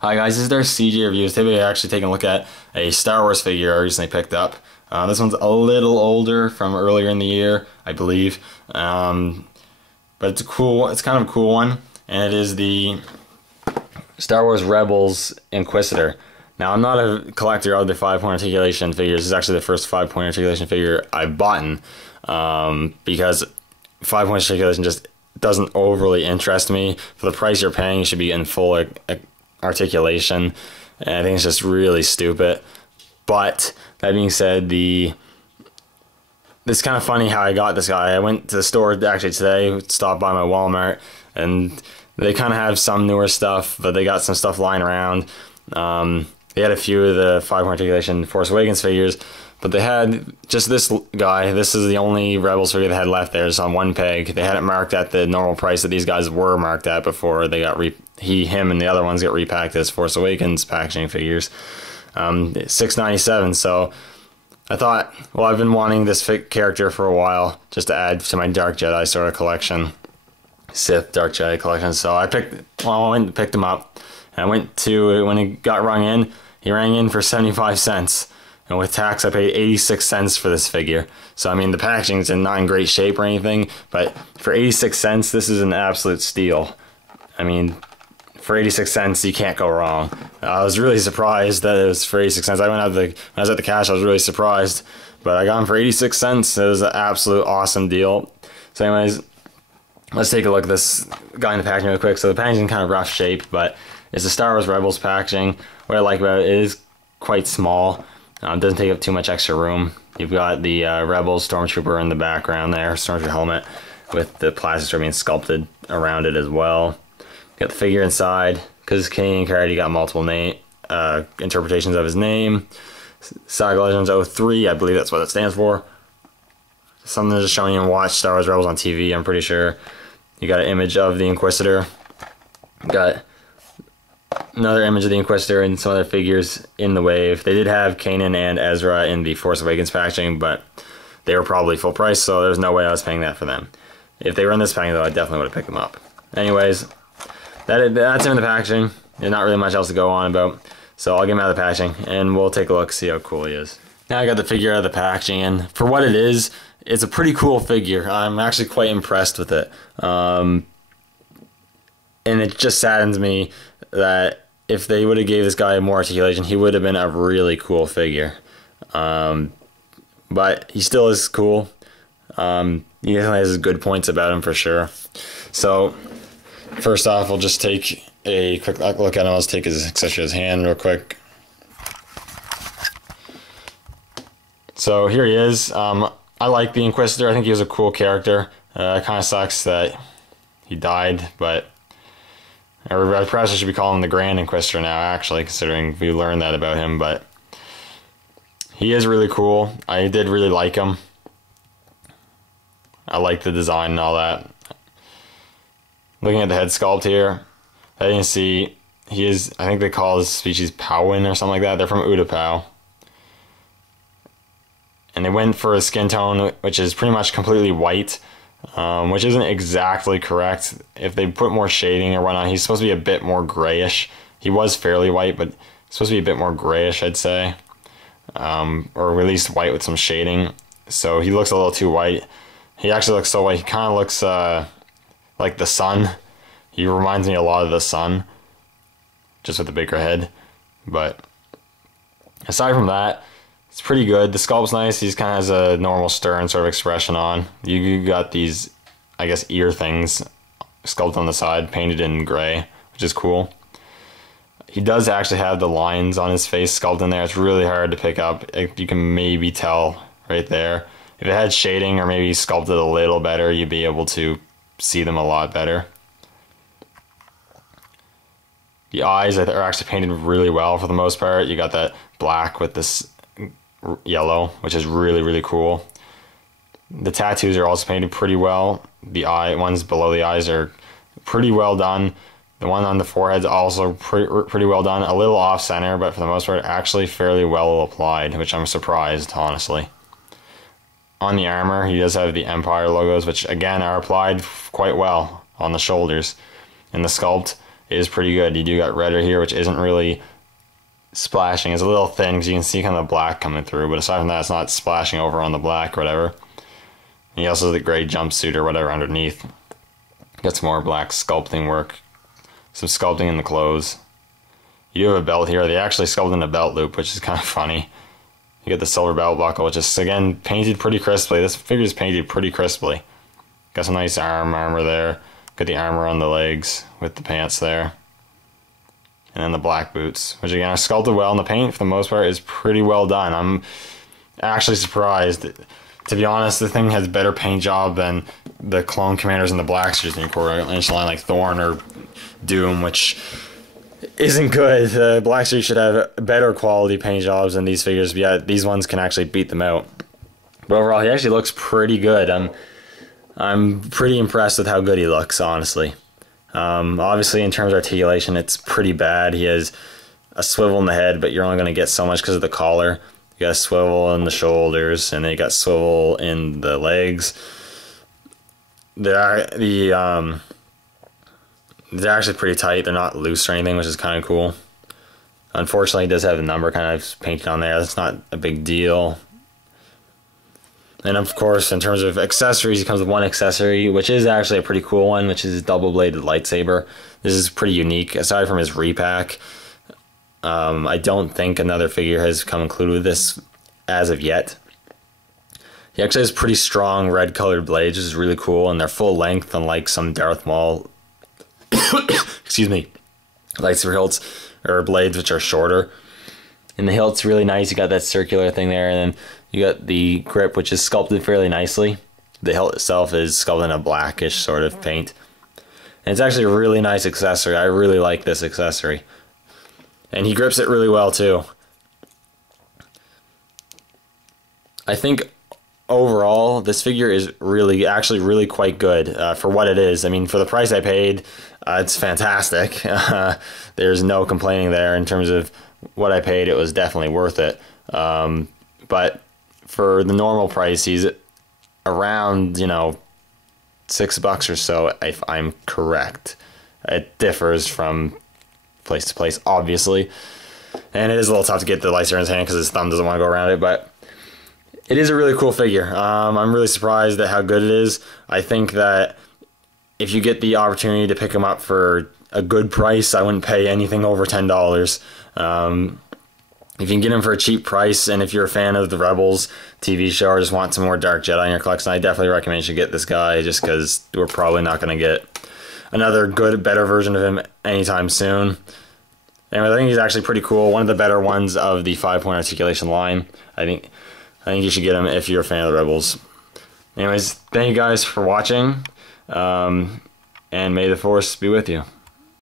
Hi guys, this is Darth CG Reviews. Today we're actually taking a look at a Star Wars figure I recently picked up. This one's a little older, from earlier in the year, I believe. But it's kind of a cool one, and it is the Star Wars Rebels Inquisitor. Now, I'm not a collector of the 5-point articulation figures. This is actually the first 5-point articulation figure I've bought, because 5-point articulation just doesn't overly interest me. For the price you're paying, you should be in full articulation, and I think it's just really stupid. But that being said, it's kind of funny how I got this guy. I went to the store actually today, stopped by my Walmart, and they kind of have some newer stuff, but they got some stuff lying around. They had a few of the 5-point articulation Force Awakens figures, but they had just this guy. This is the only Rebels figure they had left there. It's on one peg. They had it marked at the normal price that these guys were marked at before they got him and the other ones got repacked as Force Awakens packaging figures. $6.97. So I thought, well, I've been wanting this character for a while, just to add to my Dark Jedi sort of collection, Sith Dark Jedi collection. So I went and picked him up, and I went to, when he got rung in, he rang in for 75 cents. And with tax, I paid 86 cents for this figure. So, I mean, the packaging's not in great shape or anything, but for 86 cents, this is an absolute steal. I mean, for 86 cents, you can't go wrong. I was really surprised that it was for 86 cents. When I was at the cash, I was really surprised. But I got him for 86 cents. It was an absolute awesome deal. So anyways, let's take a look at this guy in the packaging real quick. So the packaging's in kind of rough shape, but it's the Star Wars Rebels packaging. What I like about it is quite small. It doesn't take up too much extra room. You've got the Rebels Stormtrooper in the background there, Stormtrooper helmet, with the plastic sword being sculpted around it as well. Got the figure inside, because it's Canadian card, you got multiple interpretations of his name. Saga Legends 03, I believe that's what it stands for. Something just showing you and watch Star Wars Rebels on TV, I'm pretty sure. You got an image of the Inquisitor. Got another image of the Inquisitor and some other figures in the wave. They did have Kanan and Ezra in the Force Awakens packaging, but they were probably full price, so there's no way I was paying that for them. If they were in this packaging, though, I definitely would have picked them up. Anyways, that's in the packaging. There's not really much else to go on about, so I'll get him out of the packaging, and we'll take a look, see how cool he is. Now I got the figure out of the packaging, and for what it is, it's a pretty cool figure. I'm actually quite impressed with it. And it just saddens me that if they would have gave this guy more articulation, he would have been a really cool figure. But he still is cool. He definitely has good points about him for sure. So first off, we'll just take a quick look at him. Let's take his accessory, his hand real quick. So here he is. I like the Inquisitor. I think he was a cool character. It kind of sucks that he died, but I perhaps I should be calling him the Grand Inquisitor now, actually, considering we learned that about him, but he is really cool. I did really like him. I like the design and all that. Looking at the head sculpt here, as you can see, he is, I think they call his species Powin or something like that. They're from Utapau. And they went for a skin tone which is pretty much completely white, which isn't exactly correct. If they put more shading or whatnot, he's supposed to be a bit more grayish. He was fairly white, but he's supposed to be a bit more grayish, I'd say. Or at least white with some shading. So he looks a little too white. He actually looks so white. He kind of looks like the sun. He reminds me a lot of the sun, just with a bigger head. But aside from that, it's pretty good. The sculpt's nice. He kind of has a normal stern sort of expression on. You got these, I guess, ear things sculpted on the side, painted in gray, which is cool. He does actually have the lines on his face sculpted in there. It's really hard to pick up. You can maybe tell right there. If it had shading or maybe sculpted a little better, you'd be able to see them a lot better. The eyes are actually painted really well for the most part. You got that black with this yellow, which is really, really cool. The tattoos are also painted pretty well. The ones below the eyes are pretty well done. The one on the forehead's also pretty well done. A little off center, but for the most part, actually fairly well applied, which I'm surprised, honestly. On the armor, he does have the Empire logos, which again are applied quite well on the shoulders. In the sculpt, is pretty good. You do got red right here, which isn't really splashing. It's a little thin because you can see kind of the black coming through, but aside from that, it's not splashing over on the black or whatever. And he also has the gray jumpsuit or whatever underneath. Got some more black sculpting work, some sculpting in the clothes. You do have a belt here. They actually sculpted in a belt loop, which is kind of funny. You get the silver belt buckle, which is, again, painted pretty crisply. This figure is painted pretty crisply. Got some nice armor there. Got the armor on the legs with the pants there. And then the black boots, which again are sculpted well, and the paint, for the most part, is pretty well done. I'm actually surprised. To be honest, the thing has better paint job than the clone commanders and the black series in the core initial line, like Thorn or Doom, which isn't good. The black series should have better quality paint jobs than these figures, but yeah, these ones can actually beat them out. But overall, he actually looks pretty good. I'm pretty impressed with how good he looks, honestly. Obviously, in terms of articulation, it's pretty bad. He has a swivel in the head, but you're only going to get so much because of the collar. You got a swivel in the shoulders, and then you got swivel in the legs. They're actually pretty tight. They're not loose or anything, which is kind of cool. Unfortunately, he does have the number kind of painted on there. That's not a big deal. And of course, in terms of accessories, he comes with one accessory, which is actually a pretty cool one, which is his double-bladed lightsaber. This is pretty unique. Aside from his repack, I don't think another figure has come included with this as of yet. He actually has pretty strong red-colored blades, which is really cool, and they're full length, unlike some Darth Maul, excuse me, lightsaber hilts or blades, which are shorter. And the hilt's really nice. You got that circular thing there, and then you got the grip, which is sculpted fairly nicely. The hilt itself is sculpted in a blackish sort of paint. And it's actually a really nice accessory. I really like this accessory. And he grips it really well, too. I think overall, this figure is actually really quite good for what it is. I mean, for the price I paid, it's fantastic. There's no complaining there in terms of what I paid. It was definitely worth it. But for the normal price, he's around, you know, $6 or so, if I'm correct. It differs from place to place, obviously. And it is a little tough to get the lightsaber in his hand because his thumb doesn't want to go around it, but it is a really cool figure. I'm really surprised at how good it is. I think that if you get the opportunity to pick him up for a good price, I wouldn't pay anything over $10. If you can get him for a cheap price, and if you're a fan of the Rebels TV show or just want some more Dark Jedi in your collection, I definitely recommend you should get this guy, just because we're probably not going to get another good, better version of him anytime soon. Anyway, I think he's actually pretty cool. One of the better ones of the 5-point articulation line. I think you should get him if you're a fan of the Rebels. Anyways, thank you guys for watching, and may the Force be with you.